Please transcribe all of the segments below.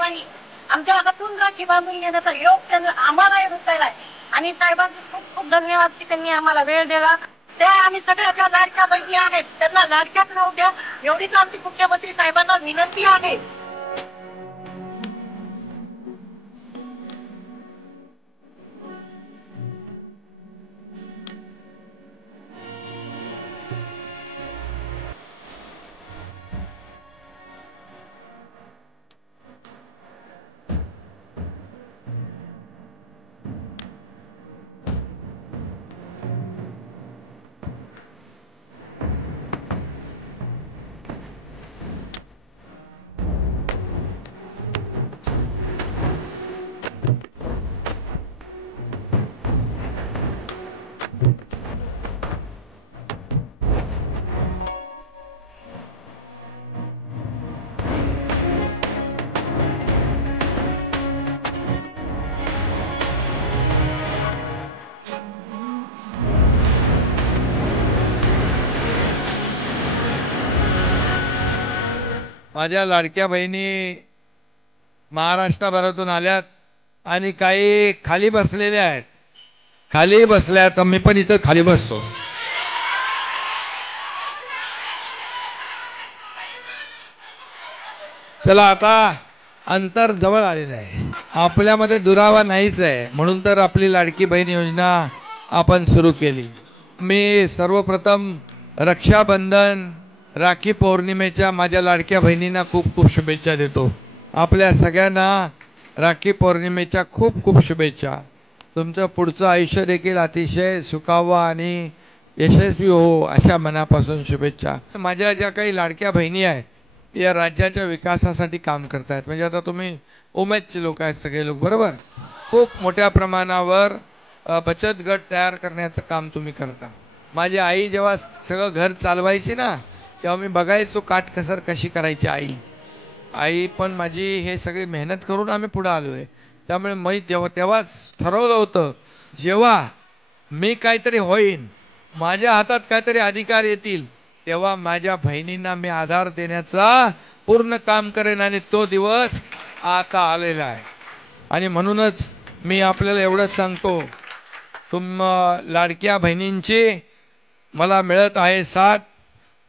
साहेबांनी आमच्या हातून राखी बांधून घेण्याचा योग त्यांना आम्हालाही भेटायलाय आणि साहेबांचे खूप खूप धन्यवाद की त्यांनी आम्हाला वेळ दिला. त्या आम्ही सगळ्याच्या लाडक्या बहिणी आहेत, त्यांना लाडक्यात राहू द्या एवढीच आमची मुख्यमंत्री साहेबांना विनंती आहे. माझ्या लाडक्या बहिणी महाराष्ट्रभरातून आल्यात आणि काही खाली बसलेल्या आहेत. खाली बसल्यात, मी पण इथं खाली बसतो. चला, आता अंतर जवळ आलेलं आहे, आपल्यामध्ये दुरावा नाहीच आहे, म्हणून तर आपली लाडकी बहीण योजना आपण सुरू केली. मी सर्वप्रथम रक्षाबंधन राखी पौर्णिमेच्या माझ्या लाडक्या बहिणींना खूप खूप शुभेच्छा देतो. आपल्या सगळ्यांना राखी पौर्णिमेच्या खूप खूप शुभेच्छा. तुमचं पुढचं आयुष्य देखील अतिशय सुखावं आणि यशस्वी हो अशा मनापासून शुभेच्छा. माझ्या ज्या काही लाडक्या बहिणी आहेत या राज्याच्या विकासासाठी काम करतायत. म्हणजे आता तुम्ही उमेदचे लोक आहेत सगळे लोक, बरोबर, खूप मोठ्या प्रमाणावर बचत गट तयार करण्याचं काम तुम्ही करता. माझी आई जेव्हा सगळं घर चालवायची ना, तेव्हा मी बघायचो काटकसर कशी करायची आई पण माझी हे सगळी मेहनत करून आम्ही पुढे आलो आहे. त्यामुळे मी तेव्हाच ठरवलं होतं, जेव्हा मी काहीतरी होईन, माझ्या हातात काहीतरी अधिकार येतील, तेव्हा माझ्या बहिणींना मी आधार देण्याचा पूर्ण काम करेन आणि तो दिवस आता आलेला आहे. आणि म्हणूनच मी आपल्याला एवढंच सांगतो, लाडक्या बहिणींची मला मिळत आहे साथ.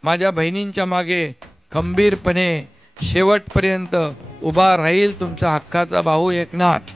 माझ्या बहिणींच्या मागे खंबीरपणे शेवटपर्यंत उभा राहील तुमचा हक्काचा भाऊ एकनाथ.